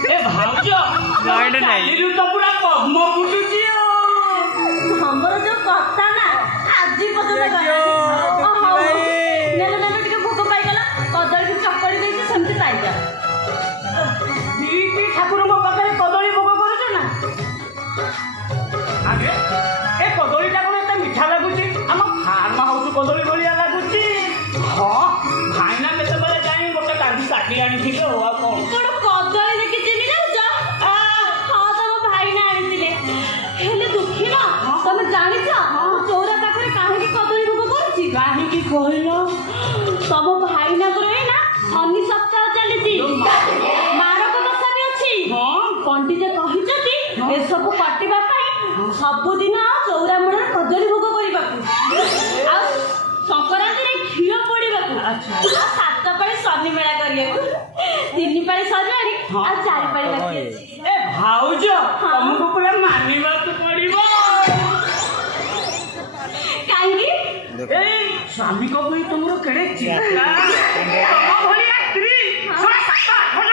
ए भाउज line नहीं कालिरू तो पूरा पद्म फुटुची हमर जो कथा ना आजी पतले नेले नेले टिके भोक पाई गला कदली की चक्करी देके सेमति पाई जा दीदी ठाकुर मो पाखरे कदली भोग करूछ ना आगे ए कदली टा कोन एते मिठा लागुची हम फार्म हाउस कदली भलिया लागुची हां भाईना केते बेले जाई गोटे काटी काटी आनी थिले हो आ कोन तोड़ कदली देखि चिनी जाउछ हां तम भाई ना आनितिले हेले दुखी ना तमे जानि छ चौरा पाखरे काहे की कदली भोग करछि काहे की कहलो तम भाई ना करे ना शनि सप्ताह चलिछि मारक दशा भी अछि हां पंडित कहिछथि ए सब काटिबा पई सब दिन चौरा मुड़ा कदली भोग करिबाकू आ संक्रांति रे घियो पड़िबाकू अच्छा सात पाई शनि मेला करियाकू तीन पाई सजवारी आ चार पाई बाकी अछि ए भाउज तुमको पूरा मानिबा तो पड़िबो काहेकि ए स्वामी को भी तुमरो केड़े चिंता तम भलिया स्त्री 7-8